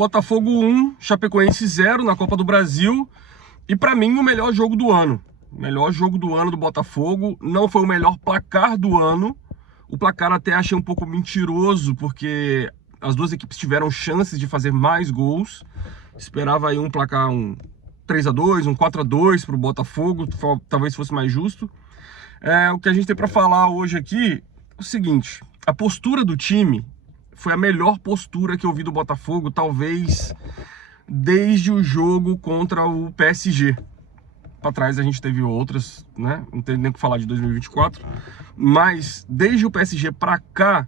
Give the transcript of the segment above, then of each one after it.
Botafogo 1, Chapecoense 0 na Copa do Brasil. E para mim o melhor jogo do ano. O melhor jogo do ano do Botafogo. Não foi o melhor placar do ano. O placar até achei um pouco mentiroso, porque as duas equipes tiveram chances de fazer mais gols. Esperava aí um placar, um 3-2, um 4-2 para o Botafogo, talvez fosse mais justo. O que a gente tem para falar hoje aqui é o seguinte: a postura do time foi a melhor postura que eu vi do Botafogo, talvez desde o jogo contra o PSG. Para trás a gente teve outras, né? Não tem nem o que falar de 2024. Mas desde o PSG para cá,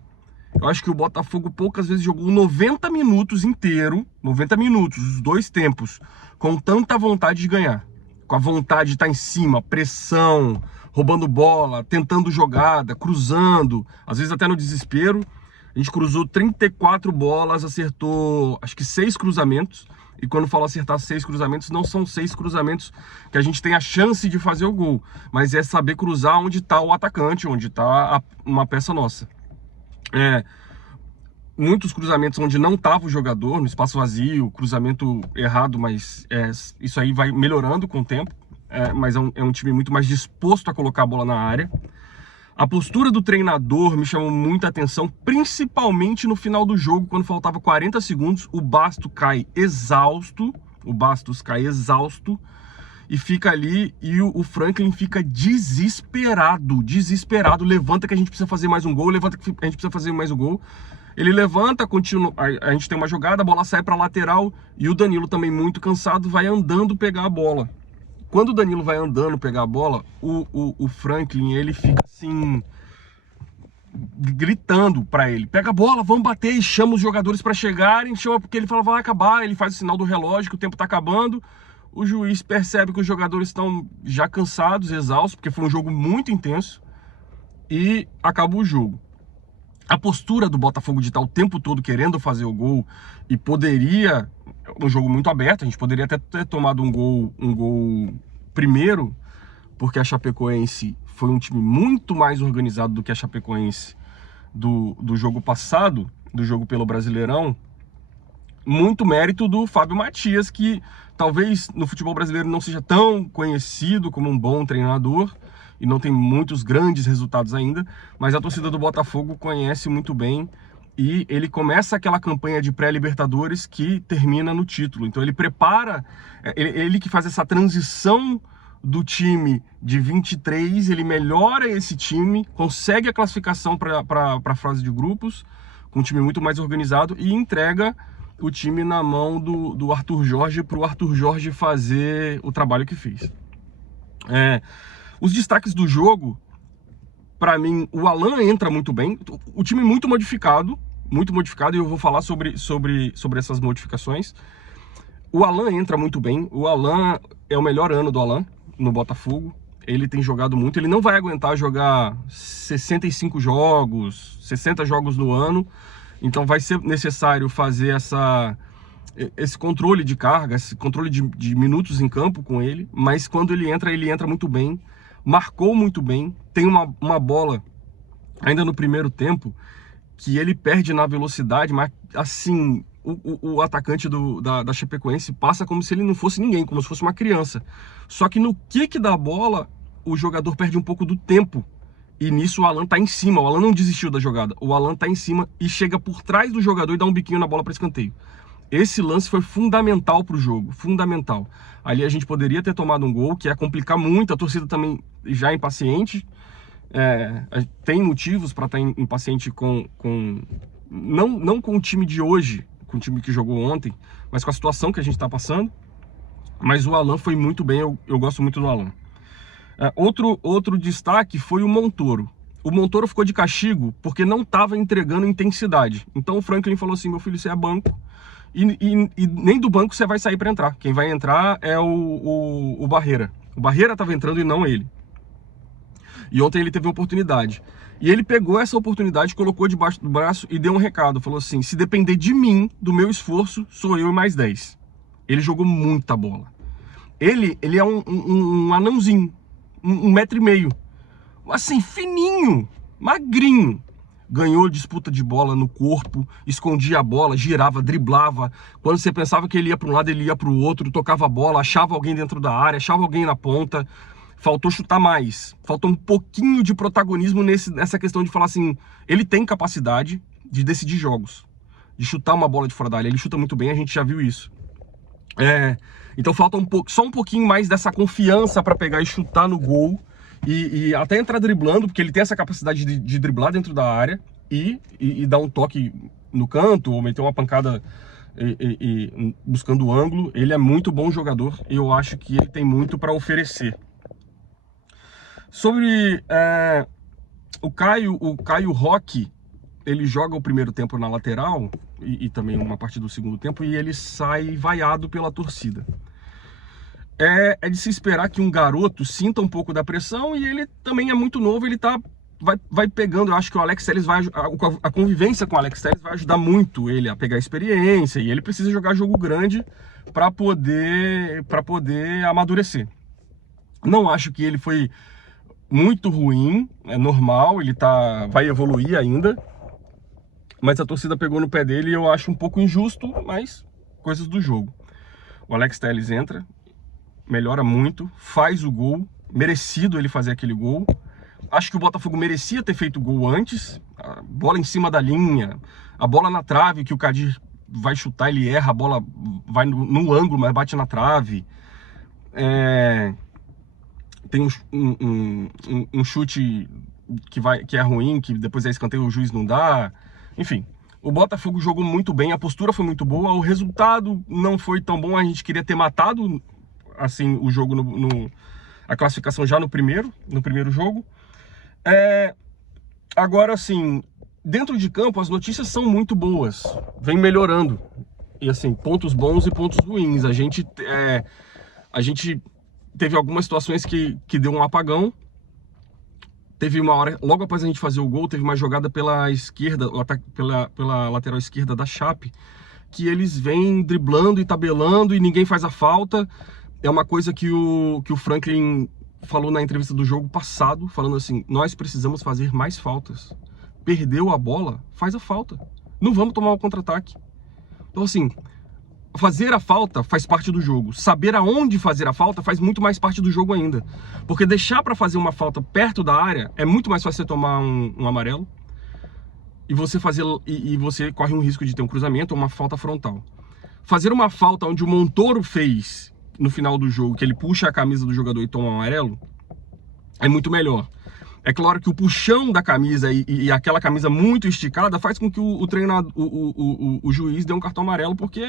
eu acho que o Botafogo poucas vezes jogou 90 minutos inteiro, 90 minutos, os dois tempos, com tanta vontade de ganhar. Com a vontade de estar em cima, pressão, roubando bola, tentando jogada, cruzando, às vezes até no desespero. A gente cruzou 34 bolas, acertou acho que 6 cruzamentos. E quando falo acertar 6 cruzamentos, não são 6 cruzamentos que a gente tem a chance de fazer o gol, mas é saber cruzar onde está o atacante, onde está uma peça nossa. Muitos cruzamentos onde não estava o jogador, no espaço vazio, cruzamento errado, mas isso aí vai melhorando com o tempo. Mas é um time muito mais disposto a colocar a bola na área. A postura do treinador me chamou muita atenção, principalmente no final do jogo, quando faltava 40 segundos, o Bastos cai exausto, e fica ali, e o Franklin fica desesperado, levanta que a gente precisa fazer mais um gol, Ele levanta, continua, a gente tem uma jogada, a bola sai para lateral, e o Danilo também muito cansado, vai andando pegar a bola. Quando o Danilo vai andando pegar a bola, o Franklin, ele fica assim, gritando pra ele: pega a bola, vamos bater, e chama os jogadores pra chegarem, chama porque ele fala, vai acabar, ele faz o sinal do relógio que o tempo tá acabando. O juiz percebe que os jogadores estão já cansados, exaustos, porque foi um jogo muito intenso, e acaba o jogo. A postura do Botafogo de estar o tempo todo querendo fazer o gol, e poderia, um jogo muito aberto, a gente poderia até ter tomado um gol primeiro, porque a Chapecoense foi um time muito mais organizado do que a Chapecoense do jogo passado, do jogo pelo Brasileirão. Muito mérito do Fábio Matias, que talvez no futebol brasileiro não seja tão conhecido como um bom treinador, e não tem muitos grandes resultados ainda, mas a torcida do Botafogo conhece muito bem, e ele começa aquela campanha de pré-Libertadores que termina no título. Então ele prepara, ele que faz essa transição do time de 23, ele melhora esse time, consegue a classificação para a fase de grupos, com um time muito mais organizado, e entrega o time na mão do Arthur Jorge, para o Arthur Jorge fazer o trabalho que fez. Os destaques do jogo, para mim, o Alan entra muito bem. O time muito modificado, e eu vou falar sobre essas modificações. O Alan entra muito bem. O Alan é o melhor ano do Alan no Botafogo. Ele tem jogado muito. Ele não vai aguentar jogar 65 jogos, 60 jogos no ano. Então vai ser necessário fazer esse controle de carga, esse controle de minutos em campo com ele. Mas quando ele entra muito bem. Marcou muito bem. Tem uma bola ainda no primeiro tempo que ele perde na velocidade, mas assim, o atacante da Chapecoense passa como se ele não fosse ninguém, como se fosse uma criança. Só que no kick da bola, o jogador perde um pouco do tempo, e nisso o Alan tá em cima. O Alan não desistiu da jogada, o Alan tá em cima e chega por trás do jogador e dá um biquinho na bola para escanteio. Esse lance foi fundamental para o jogo, fundamental. Ali a gente poderia ter tomado um gol, que ia complicar muito, a torcida também já impaciente. Tem motivos para estar impaciente não com o time de hoje, com o time que jogou ontem, mas com a situação que a gente está passando. Mas o Alan foi muito bem, eu gosto muito do Alan. Outro destaque foi o Montoro. O Montoro ficou de castigo porque não estava entregando intensidade. Então o Franklin falou assim: meu filho, você é banco, e nem do banco você vai sair para entrar. Quem vai entrar é o Barreira. O Barreira estava entrando e não ele. E ontem ele teve uma oportunidade. E ele pegou essa oportunidade, colocou debaixo do braço e deu um recado. Falou assim: se depender de mim, do meu esforço, sou eu e mais 10. Ele jogou muita bola. Ele é um anãozinho, 1,5 m. Assim, fininho, magrinho. ganhou disputa de bola no corpo, escondia a bola, girava, driblava. Quando você pensava que ele ia para um lado, ele ia para o outro, tocava a bola, achava alguém dentro da área, achava alguém na ponta. Faltou chutar mais, faltou um pouquinho de protagonismo nessa questão de falar assim, ele tem capacidade de decidir jogos, de chutar uma bola de fora da área, ele chuta muito bem, a gente já viu isso. Então falta só um pouquinho mais dessa confiança para pegar e chutar no gol, e até entrar driblando, porque ele tem essa capacidade de driblar dentro da área e dar um toque no canto, ou meter uma pancada buscando o ângulo. Ele é muito bom jogador e eu acho que ele tem muito para oferecer. Sobre o Caio Roque, ele joga o primeiro tempo na lateral e também uma parte do segundo tempo, e ele sai vaiado pela torcida. É de se esperar que um garoto sinta um pouco da pressão, e ele também é muito novo, ele vai pegando. Eu acho que o Alex Telles a convivência com o Alex Telles vai ajudar muito ele a pegar experiência, e ele precisa jogar jogo grande para poder amadurecer. Não acho que ele foi muito ruim, é normal, ele vai evoluir ainda, mas a torcida pegou no pé dele e eu acho um pouco injusto, mas coisas do jogo. O Alex Telles entra, melhora muito, faz o gol, merecido ele fazer aquele gol. Acho que o Botafogo merecia ter feito o gol antes, a bola em cima da linha, a bola na trave, que o Kadir vai chutar, ele erra, a bola vai no ângulo, mas bate na trave. Tem um chute que é ruim, que depois é escanteio, o juiz não dá. Enfim, o Botafogo jogou muito bem, a postura foi muito boa, o resultado não foi tão bom, a gente queria ter matado assim o jogo, a classificação já no primeiro jogo. Agora, assim, dentro de campo as notícias são muito boas, vem melhorando, e assim, pontos bons e pontos ruins. A gente teve algumas situações que deu um apagão. Teve uma hora, logo após a gente fazer o gol, teve uma jogada pela esquerda, pela lateral esquerda da Chape, que eles vêm driblando e tabelando e ninguém faz a falta. É uma coisa que o Franklin falou na entrevista do jogo passado, falando assim, nós precisamos fazer mais faltas. Perdeu a bola, faz a falta. Não vamos tomar um contra-ataque. Então assim, fazer a falta faz parte do jogo. Saber aonde fazer a falta faz muito mais parte do jogo ainda. Porque deixar para fazer uma falta perto da área é muito mais fácil você tomar um amarelo. E você corre um risco de ter um cruzamento ou uma falta frontal. Fazer uma falta onde o Montoro fez no final do jogo, que ele puxa a camisa do jogador e toma um amarelo, é muito melhor. É claro que o puxão da camisa e aquela camisa muito esticada faz com que o juiz dê um cartão amarelo, porque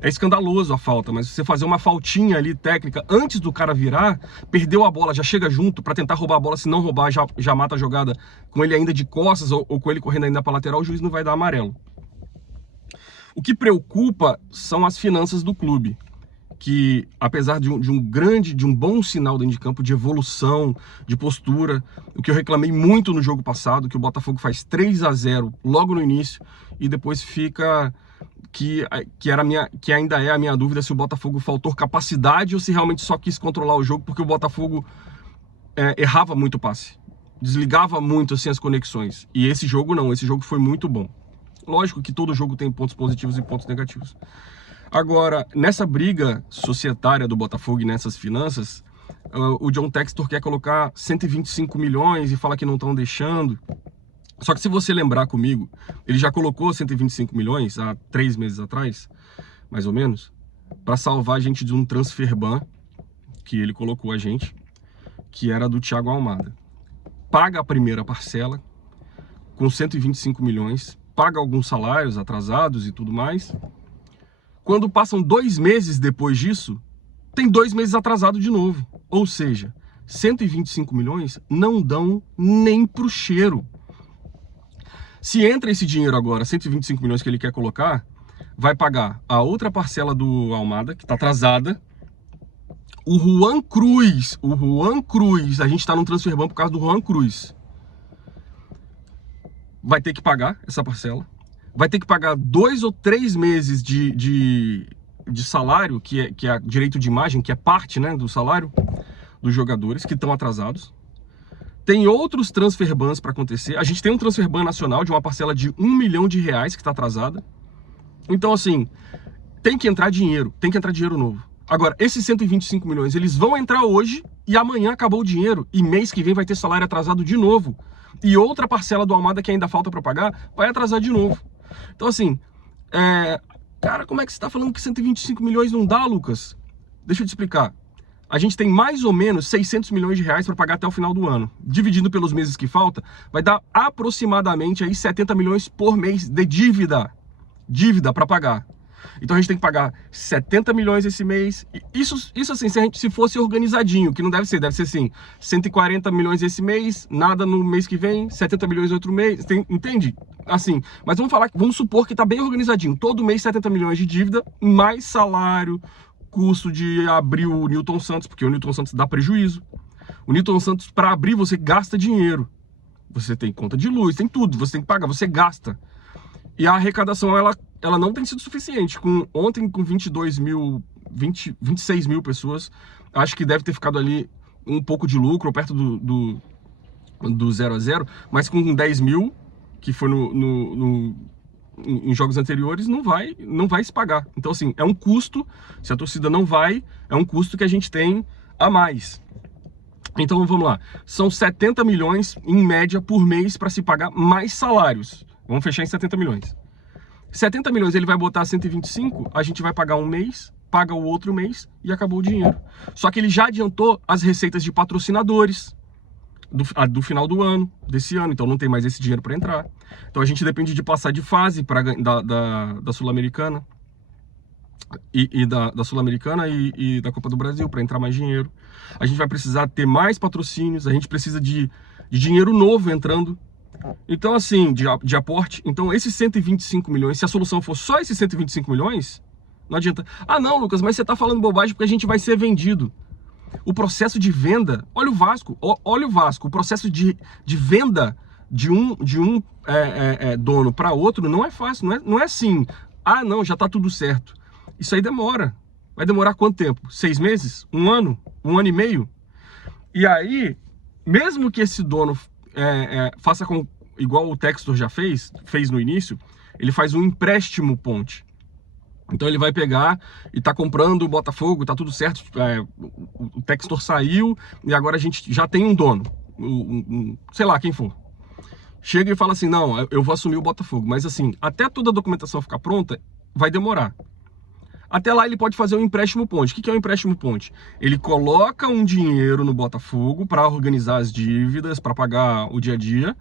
é escandaloso a falta. Mas você fazer uma faltinha ali técnica antes do cara virar, perdeu a bola, já chega junto para tentar roubar a bola, se não roubar já mata a jogada com ele ainda de costas ou com ele correndo ainda para lateral, o juiz não vai dar amarelo. O que preocupa são as finanças do clube, que apesar de um bom sinal dentro de campo, de evolução, de postura, o que eu reclamei muito no jogo passado, que o Botafogo faz 3-0 logo no início, e depois fica que ainda é a minha dúvida se o Botafogo faltou capacidade ou se realmente só quis controlar o jogo, porque o Botafogo errava muito o passe, desligava muito assim as conexões, e esse jogo não, esse jogo foi muito bom. Lógico que todo jogo tem pontos positivos e pontos negativos. Agora, nessa briga societária do Botafogo e nessas finanças, o John Textor quer colocar 125 milhões e fala que não estão deixando. Só que se você lembrar comigo, ele já colocou 125 milhões há 3 meses atrás, mais ou menos, para salvar a gente de um transfer ban que ele colocou a gente, que era do Thiago Almada. Paga a primeira parcela com 125 milhões, paga alguns salários atrasados e tudo mais. Quando passam 2 meses depois disso, tem 2 meses atrasado de novo. Ou seja, 125 milhões não dão nem pro cheiro. Se entra esse dinheiro agora, 125 milhões que ele quer colocar, vai pagar a outra parcela do Almada, que está atrasada. O Juan Cruz, a gente está no transfer ban por causa do Juan Cruz. Vai ter que pagar essa parcela. Vai ter que pagar 2 ou 3 meses de salário, que é direito de imagem, que é parte, né, do salário dos jogadores que estão atrasados. Tem outros transfer bans para acontecer. A gente tem um transfer ban nacional de uma parcela de R$1 milhão que está atrasada. Então, assim, tem que entrar dinheiro novo. Agora, esses 125 milhões, eles vão entrar hoje e amanhã acabou o dinheiro. E mês que vem vai ter salário atrasado de novo. E outra parcela do Almada que ainda falta para pagar vai atrasar de novo. Então, assim, cara, como é que você está falando que 125 milhões não dá, Lucas? Deixa eu te explicar. A gente tem mais ou menos 600 milhões de reais para pagar até o final do ano. Dividindo pelos meses que falta, vai dar aproximadamente aí 70 milhões por mês de dívida para pagar. Então a gente tem que pagar 70 milhões esse mês. Isso assim, se fosse organizadinho, que não deve ser assim, 140 milhões esse mês, nada no mês que vem, 70 milhões outro mês, entende? Assim, mas vamos supor que tá bem organizadinho. Todo mês 70 milhões de dívida, mais salário, custo de abrir o Newton Santos, porque o Newton Santos dá prejuízo. O Newton Santos, para abrir, você gasta dinheiro. Você tem conta de luz, tem tudo, você tem que pagar, você gasta. E a arrecadação, ela não tem sido suficiente. Ontem, com 26 mil pessoas, acho que deve ter ficado ali um pouco de lucro, perto do 0 a 0, mas com 10 mil, que foi em jogos anteriores, não vai se pagar. Então, assim, é um custo, se a torcida não vai, é um custo que a gente tem a mais. Então, vamos lá. São 70 milhões, em média, por mês para se pagar mais salários. Vamos fechar em 70 milhões. 70 milhões ele vai botar 125, a gente vai pagar um mês, paga o outro mês e acabou o dinheiro. Só que ele já adiantou as receitas de patrocinadores do final do ano, desse ano, então não tem mais esse dinheiro para entrar. Então a gente depende de passar de fase da Sul-Americana da Sul-Americana e da Copa do Brasil para entrar mais dinheiro. A gente vai precisar ter mais patrocínios, a gente precisa de dinheiro novo entrando. Então, assim, de aporte. Então, esses 125 milhões, se a solução for só esses 125 milhões, não adianta. Ah, não, Lucas, mas você tá falando bobagem porque a gente vai ser vendido. O processo de venda, olha o Vasco, o processo de venda de um dono para outro não é fácil, não é assim. Ah, não, já tá tudo certo. Isso aí demora. Vai demorar quanto tempo? 6 meses? 1 ano? 1 ano e meio? E aí, mesmo que esse dono faça igual o Textor já fez no início, ele faz um empréstimo ponte. Então ele vai pegar e tá comprando o Botafogo, tá tudo certo, o Textor saiu e agora a gente já tem um dono, sei lá quem for. Chega e fala assim, não, eu vou assumir o Botafogo, mas assim, até toda a documentação ficar pronta, vai demorar. Até lá ele pode fazer um empréstimo ponte. O que é um empréstimo ponte? Ele coloca um dinheiro no Botafogo para organizar as dívidas, para pagar o dia a dia,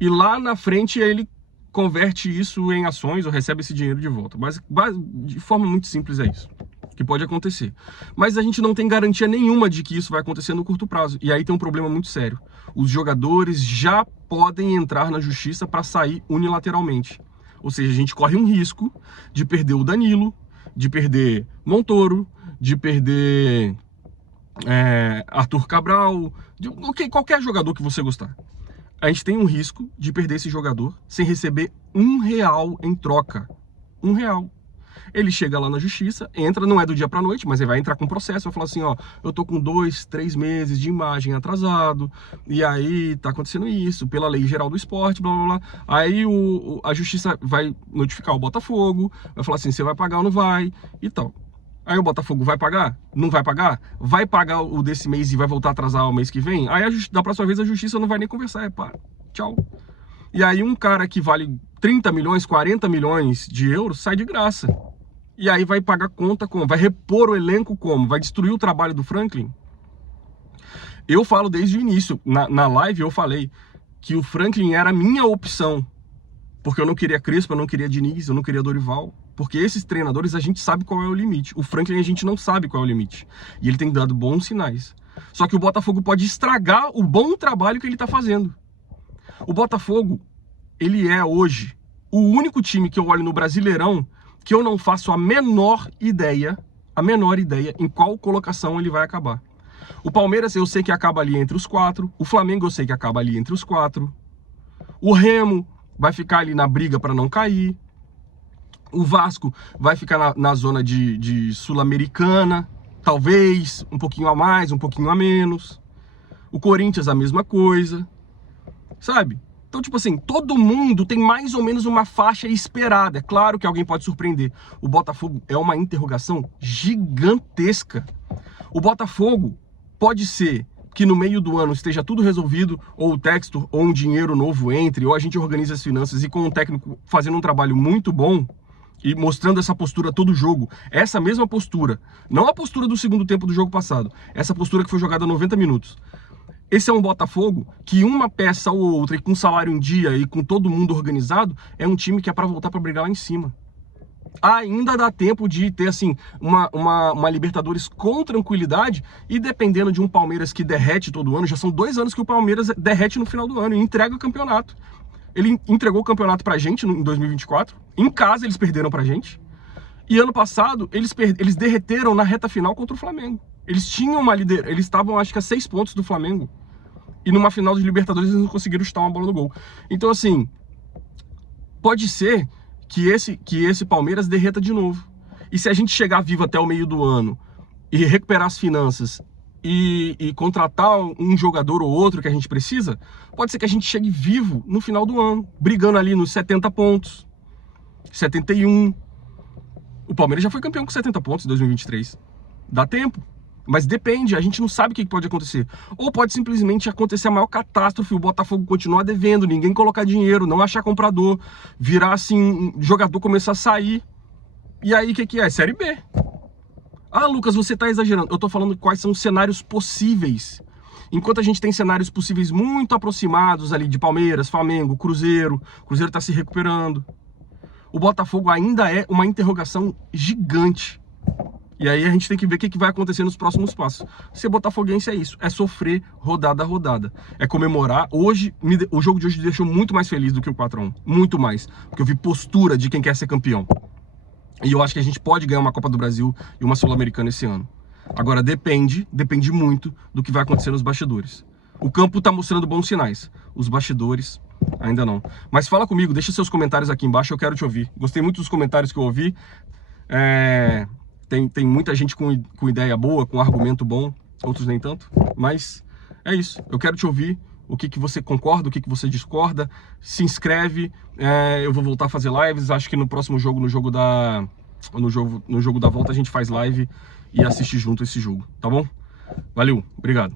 e lá na frente ele converte isso em ações ou recebe esse dinheiro de volta. Mas de forma muito simples é isso que pode acontecer. Mas a gente não tem garantia nenhuma de que isso vai acontecer no curto prazo. E aí tem um problema muito sério. Os jogadores já podem entrar na justiça para sair unilateralmente. Ou seja, a gente corre um risco de perder o Danilo, de perder Montoro, de perder Arthur Cabral, qualquer jogador que você gostar. A gente tem um risco de perder esse jogador sem receber R$1 em troca. R$1. Ele chega lá na justiça, entra, não é do dia pra noite, mas ele vai entrar com processo, vai falar assim, ó, eu tô com 2, 3 meses de imagem atrasado, e aí tá acontecendo isso, pela lei geral do esporte, blá blá blá. Aí a justiça vai notificar o Botafogo, vai falar assim, você vai pagar ou não vai, e tal. Aí o Botafogo vai pagar? Não vai pagar? Vai pagar o desse mês e vai voltar a atrasar o mês que vem? Aí da próxima vez a justiça não vai nem conversar, tchau. E aí um cara que vale 30 milhões, 40 milhões de euros sai de graça. E aí vai pagar conta como? Vai repor o elenco como? Vai destruir o trabalho do Franklin? Eu falo desde o início, na live eu falei que o Franklin era a minha opção. Porque eu não queria Crespo, eu não queria Diniz, eu não queria Dorival. Porque esses treinadores a gente sabe qual é o limite. O Franklin a gente não sabe qual é o limite. E ele tem dado bons sinais. Só que o Botafogo pode estragar o bom trabalho que ele está fazendo. O Botafogo, ele é hoje o único time que eu olho no Brasileirão que eu não faço a menor ideia em qual colocação ele vai acabar. O Palmeiras eu sei que acaba ali entre os 4, o Flamengo eu sei que acaba ali entre os 4, o Remo vai ficar ali na briga para não cair, o Vasco vai ficar na zona de Sul-Americana, talvez um pouquinho a mais, um pouquinho a menos. O Corinthians a mesma coisa, sabe? Então, tipo assim, todo mundo tem mais ou menos uma faixa esperada. É claro que alguém pode surpreender. O Botafogo é uma interrogação gigantesca. O Botafogo pode ser que no meio do ano esteja tudo resolvido, ou o Textor, ou um dinheiro novo entre, ou a gente organiza as finanças e com o técnico fazendo um trabalho muito bom e mostrando essa postura todo jogo, essa mesma postura, não a postura do segundo tempo do jogo passado, essa postura que foi jogada 90 minutos. Esse é um Botafogo que uma peça ou outra, e com salário em dia e com todo mundo organizado, é um time que é para voltar para brigar lá em cima. Ainda dá tempo de ter assim uma Libertadores com tranquilidade, e dependendo de um Palmeiras que derrete todo ano, já são 2 anos que o Palmeiras derrete no final do ano e entrega o campeonato. Ele entregou o campeonato pra gente em 2024, em casa eles perderam pra gente, e ano passado eles derreteram na reta final contra o Flamengo. Eles tinham uma liderança, eles estavam acho que a 6 pontos do Flamengo, e numa final de Libertadores eles não conseguiram chutar uma bola no gol. Então assim, pode ser que esse Palmeiras derreta de novo. E se a gente chegar vivo até o meio do ano e recuperar as finanças e contratar um jogador ou outro que a gente precisa, pode ser que a gente chegue vivo no final do ano, brigando ali nos 70 pontos, 71. O Palmeiras já foi campeão com 70 pontos em 2023. Dá tempo. Mas depende, a gente não sabe o que pode acontecer. Ou pode simplesmente acontecer a maior catástrofe, o Botafogo continuar devendo, ninguém colocar dinheiro, não achar comprador, virar assim, um jogador começar a sair. E aí o que é? Série B. Ah, Lucas, você tá exagerando. Eu tô falando quais são os cenários possíveis. Enquanto a gente tem cenários possíveis muito aproximados ali de Palmeiras, Flamengo, Cruzeiro tá se recuperando. O Botafogo ainda é uma interrogação gigante. E aí a gente tem que ver o que vai acontecer nos próximos passos. Ser botafoguense é isso, é sofrer rodada a rodada. É comemorar. Hoje, o jogo de hoje me deixou muito mais feliz do que o 4x1. Muito mais. Porque eu vi postura de quem quer ser campeão. E eu acho que a gente pode ganhar uma Copa do Brasil e uma Sul-Americana esse ano. Agora depende muito do que vai acontecer nos bastidores. O campo tá mostrando bons sinais. Os bastidores ainda não. Mas fala comigo, deixa seus comentários aqui embaixo, eu quero te ouvir. Gostei muito dos comentários que eu ouvi. Tem muita gente com ideia boa, com argumento bom, outros nem tanto, mas é isso. Eu quero te ouvir, o que você concorda, o que você discorda. Se inscreve, eu vou voltar a fazer lives, acho que no próximo jogo, no jogo da volta, a gente faz live e assiste junto esse jogo, tá bom? Valeu, obrigado.